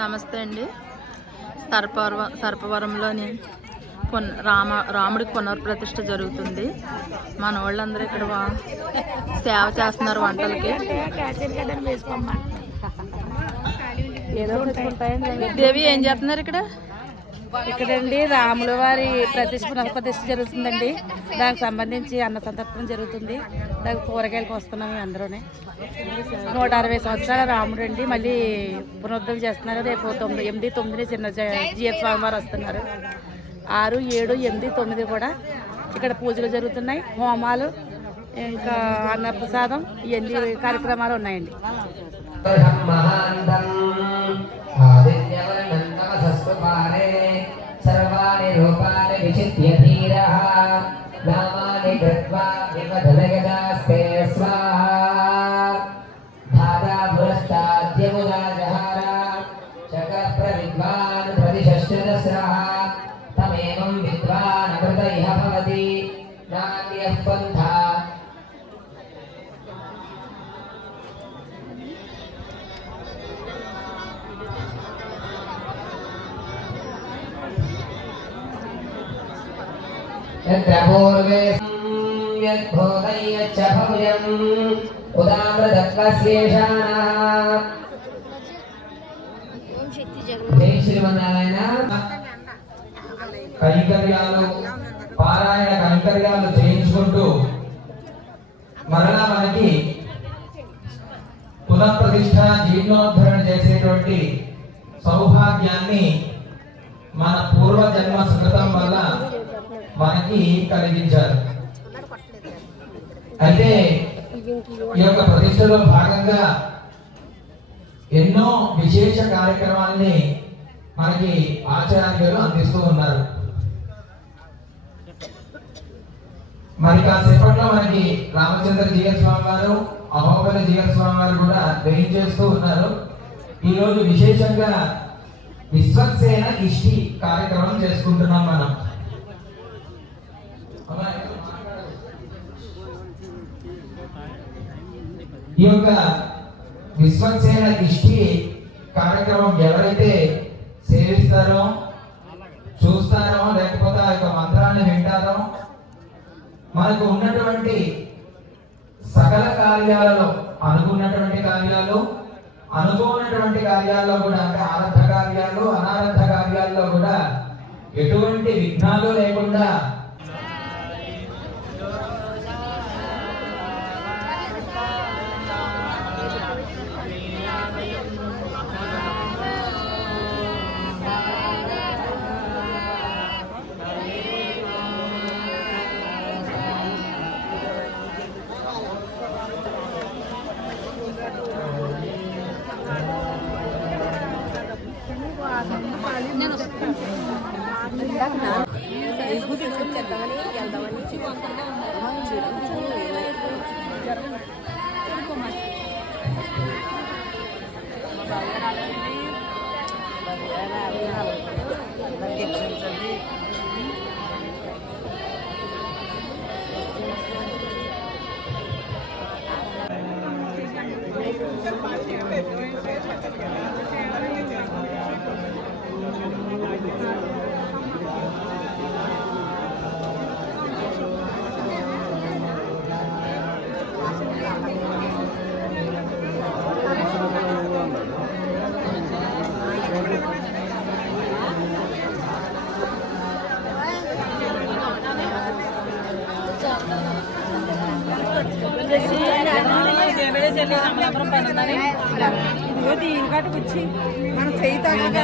నమస్తే అండి. సర్పవరంలోని రాముడికి పునర్ప్రతిష్ఠ జరుగుతుంది. మన వాళ్ళందరూ ఇక్కడ సేవ చేస్తున్నారు వంటలకి. దేవి ఏం చేస్తున్నారు ఇక్కడండి? రాముల వారి పునర్ప్రతిష్ఠ జరుగుతుందండి. దానికి సంబంధించి అన్న సంతర్పణ జరుగుతుంది. దానికి కూరగాయలకు వస్తున్నాము అందరూనే. 160 సంవత్సరాల రాముడు అండి. మళ్ళీ పునరుద్ధరణ చేస్తున్నారు. రేపు 8, 9 చిన్న జీఎస్ స్వామి వారు వస్తున్నారు. 6, 7, 8, 9 కూడా ఇక్కడ పూజలు జరుగుతున్నాయి. హోమాలు, ఇంకా అన్నప్రసాదం, ఇవన్నీ కార్యక్రమాలు ఉన్నాయండి. సర్వాణి రూపాణి విచిత్య ధీరః నామాని కృత్వా విపదలయదాస్తే స్వాహా ధాతా పురస్తాద్యముదా జహార చక్ర విద్వాన్ ప్రతిశస్త్రదస్రః తమేవం విద్వాన్ అమృత ఇహ భవతి నాన్యః పంథా. కైంకర్యాలు, పారాయణ కైంకర్యాలు చేయించుకుంటూ మరలా మనకి పునఃప్రతిష్ఠ, జీర్ణోద్ధరణ చేసేటువంటి సౌభాగ్యాన్ని మన పూర్వజన్మ సుకృతం వల్ల మనకి కలిగించారు. అయితే ఈ యొక్క ప్రతిష్టలో భాగంగా ఎన్నో విశేష కార్యక్రమాల్ని మనకి ఆచార్యులు అందిస్తూ ఉన్నారు. మరి కాసేపట్లో మనకి రామచంద్ర జీఎస్ స్వామి వారు, అహోబలి జీఎస్ స్వామి వారు కూడా గ్రహించేస్తూ ఉన్నారు. ఈ రోజు విశేషంగా విశ్వక్సేన ఇష్టి కార్యక్రమం చేసుకుంటున్నాం మనం. ఈ యొక్క విశ్వక్సేన ఇష్టి కార్యక్రమం ఎవరైతే సేవిస్తారో, చూస్తారో, లేకపోతే ఆ యొక్క మంత్రాన్ని వింటారో, మనకు ఉన్నటువంటి సకల కార్యాలలో, అనుకున్నటువంటి కార్యాలు, అనుకోనటువంటి కార్యాల్లో కూడా, అంటే ఆరాధ కార్యాలు, అనారాధ కార్యాల్లో కూడా ఎటువంటి విఘ్నాలు లేకుండా ఇంకటి వచ్చి మనం చేయి తాగా